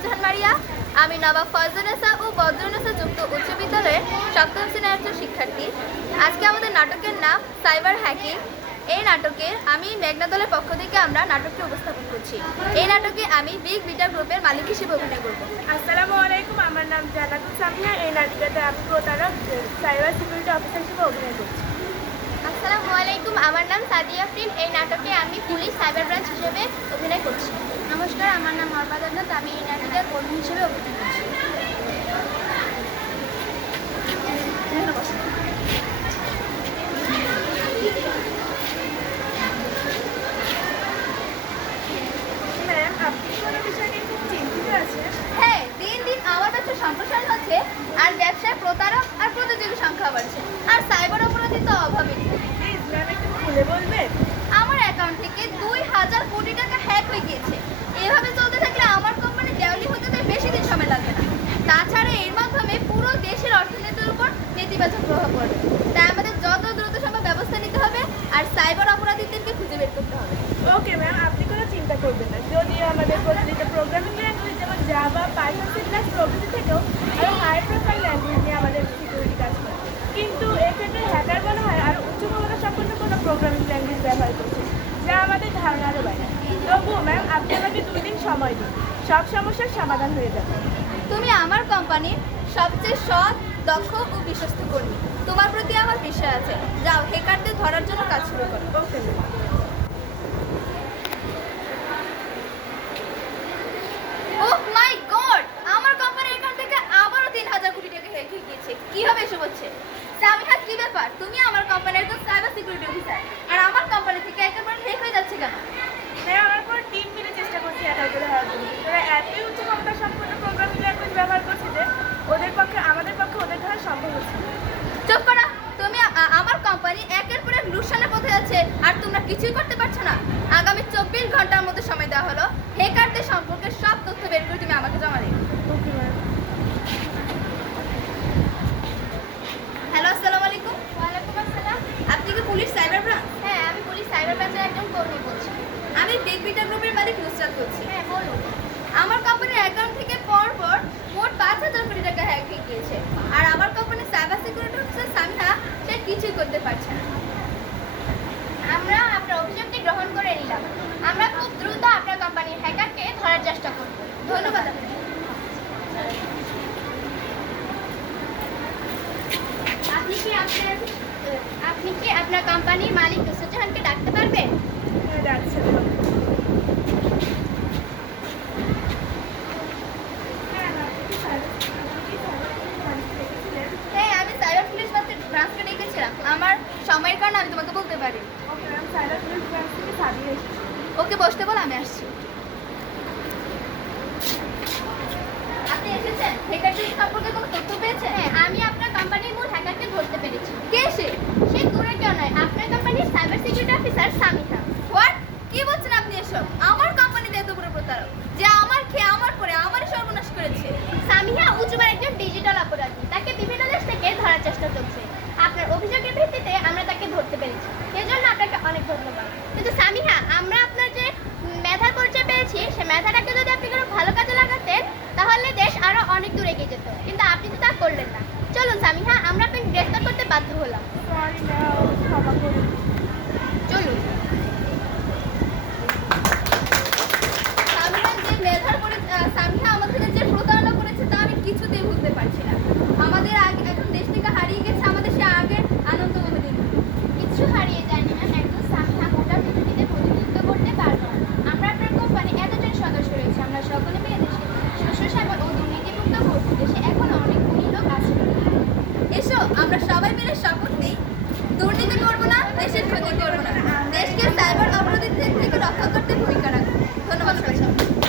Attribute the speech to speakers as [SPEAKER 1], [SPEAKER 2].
[SPEAKER 1] নূরজাহান মারিয়া আমি নবাব ফজলেসা ও বদ্রনেসা যুক্ত উচ্চ বিদ্যালয়ের সপ্তম শ্রেণির একজন শিক্ষার্থী। আজকে আমাদের নাটকের নাম সাইবার হ্যাকিং। এই নাটকে আমি মেঘনা দলের পক্ষ থেকে আমরা নাটকটি উপস্থাপন করছি। এই নাটকে আমি বিগ বিটা গ্রুপের মালিক হিসেবে অভিনয় করব।
[SPEAKER 2] আসসালামু আলাইকুম, আমার নাম জান্নাতুল সামিয়া এই নাটিকাতে আমি প্রতারক, সাইবার সিকিউরিটি অফিসার হিসেবে অভিনয় করছি।
[SPEAKER 3] আসসালামু আলাইকুম। আমার নাম সাদিয়া ফ্রিন এই নাটকে আমি পুলিশ সাইবার ব্রাঞ্চ হিসেবে অভিনয় করছি। নমস্কার আমার নাম আহমেদ আমি এই নাটকের কর্মী হিসেবে অভিনয় করছি।
[SPEAKER 1] হ্যাঁ দিন দিন আমার ব্যবসা সম্প্রসারণ হচ্ছে আর ব্যবসায় প্রতারক আর প্রতিযোগী সংখ্যা বাড়ছে আর সাইবার অপরাধী তো অভাবই নেই।
[SPEAKER 2] প্লিজ ম্যাম একটু খুলে বলবেন
[SPEAKER 1] আমার অ্যাকাউন্ট থেকে দুই হাজার কোটি টাকা হ্যাক হয়ে গিয়েছে এভাবে চলতে থাকলে আমার কোম্পানি দেওয়ালি হতে তার বেশি দিন সময় লাগবে না তাছাড়া এর মাধ্যমে পুরো দেশের অর্থনীতির উপর নেতিবাচক প্রভাব পড়বে তাই আমাদের যত দ্রুত সম্ভব ব্যবস্থা নিতে হবে আর সাইবার অপরাধীদেরকে খুঁজে বের করতে হবে
[SPEAKER 2] ওকে ম্যাম আপনি কোনো চিন্তা করবেন না যদিও আমাদের প্রচলিত প্রোগ্রামিং ল্যাঙ্গুয়েজ যেমন জাভা পাইথন সি প্রভৃতি থেকেও আরও হাই প্রোফাইল ল্যাঙ্গুয়েজ নিয়ে আমাদের সিকিউরিটি কাজ করে। কিন্তু এক্ষেত্রে হ্যাকার মনে হয় আরও উচ্চ ক্ষমতা সম্পন্ন কোনো প্রোগ্রামিং ল্যাঙ্গুয়েজ ব্যবহার করছে যা আমাদের ধারণারও বাইরে তবুও ম্যাম আপনি আমাকে দুই দিন সময় দিন সব সমস্যার সমাধান হয়ে যাবে।
[SPEAKER 1] তুমি আমার কোম্পানির সবচেয়ে সৎ দক্ষ ও বিশ্বস্ত কর্মী। তোমার প্রতি আমার বিশ্বাস আছে। যাও হ্যাকারদের ধরার জন্য কাজ শুরু করো।
[SPEAKER 2] ওকে ম্যাম
[SPEAKER 1] ওহ মাই গড আমার কোম্পানির এখান থেকে আবারও তিন হাজার কোটি টাকা হ্যাক গিয়েছে কি হবে এসব হচ্ছে? সামিহা কি ব্যাপার? তুমি আমার কোম্পানির একজন সাইবার সিকিউরিটি অফিসার আর আমার কোম্পানি থেকে একেবারে হ্যাক হয়ে যাচ্ছে কেন?
[SPEAKER 2] আমার পুরো টিম মিলে চেষ্টা করছি হ্যাকারদের ধরার জন্য। তারা এতই উচ্চ ক্ষমতা সম্পন্ন প্রোগ্রামিং ল্যাঙ্গুয়েজ ব্যবহার করছে যে ওদের পক্ষে আমাদের পক্ষে ওদের ধরা সম্ভব হচ্ছে না।
[SPEAKER 1] চুপ করা! তুমি আমার কোম্পানি একের পর এক লুসানের পথে আছে আর তোমরা কিছুই করতে পারছ না। আগামী চব্বিশ ঘণ্টার মধ্যে সময় দেওয়া হলো। হ্যাকারদের সম্পর্কে সব তথ্য বের করে তুমি আমাকে জমা দিও
[SPEAKER 2] ওকে ম্যাম
[SPEAKER 1] হ্যালো আসসালামু আলাইকুম
[SPEAKER 3] ওয়ালাইকুম আসসালাম
[SPEAKER 1] আপনি কি পুলিশ সাইবার ব্রাঞ্চ
[SPEAKER 3] হ্যাঁ আমি পুলিশ সাইবার ব্রাঞ্চের একজন কর্মী বলছি।
[SPEAKER 1] আমি বিগ বিটার গ্রুপের মালিক নুসরাত বলছি।
[SPEAKER 3] হ্যাঁ বলুন
[SPEAKER 1] আমার কোম্পানির অ্যাকাউন্ট থেকে পর পর মোট পাঁচ হাজার কোটি টাকা হ্যাক হয়ে গিয়েছে। আর আমার কোম্পানির সাইবার সিকিউরিটি অফিসার সামিহা সে কিছুই করতে পারছে না।
[SPEAKER 3] আমরা আপনার অভিযোগটি গ্রহণ করে নিলাম। আমরা খুব দ্রুত আপনার কোম্পানির হ্যাকারকে ধরার চেষ্টা করব। ধন্যবাদ আপনি কি আপনার আপনি কি আপনার কোম্পানির মালিক নুসরজাহানকে ডাকতে পারবেন?
[SPEAKER 2] হ্যাঁ ডাকছে।
[SPEAKER 1] হ্যাঁ আমি সাইবার পুলিশ ব্রাঞ্চকে ডেকেছিলাম আমার সময়ের কারণে আমি তোমাকে বলতে পারি
[SPEAKER 2] okay ma'am cyber police branch থেকে এসেছি।
[SPEAKER 1] ওকে বসতে বল আমি আসছি। আপনি এসেছেন? হ্যাকারদের সম্পর্কে কোনো তথ্য পেয়েছেন?
[SPEAKER 3] হ্যাঁ আমি আপনার কোম্পানির মূল হ্যাকারকে ধরতে পেরেছি।
[SPEAKER 1] কে সে?
[SPEAKER 3] নয় আপনার কোম্পানির cyber security officer Samiha
[SPEAKER 1] what কি বলছেন আপনি এসব? আমার কোম্পানিতে এত প্রতারক যে আমার খেয়ে আমার পরে আমারই সর্বনাশ করেছে।
[SPEAKER 3] সামিহা উজুবার ডিজিটাল অপরাধী তাকে বিভিন্ন দেশ থেকে ধরার চেষ্টা চলছে। আপনার অভিযোগের ভিত্তিতে আমরা তাকে ধরতে পেরেছি। সেজন্য আপনাকে অনেক ধন্যবাদ। কিন্তু সামিহা আমরা আপনার যে মেধার পরিচয় পেয়েছি সে মেধাটাকে যদি আপনি কোনো ভালো কাজে লাগাতেন তাহলে দেশ আরও অনেক দূরে এগিয়ে যেত। কিন্তু আপনি তো তা করলেন না। চলুন সামিহা আমরা আপনাকে গ্রেফতার করতে বাধ্য হলাম।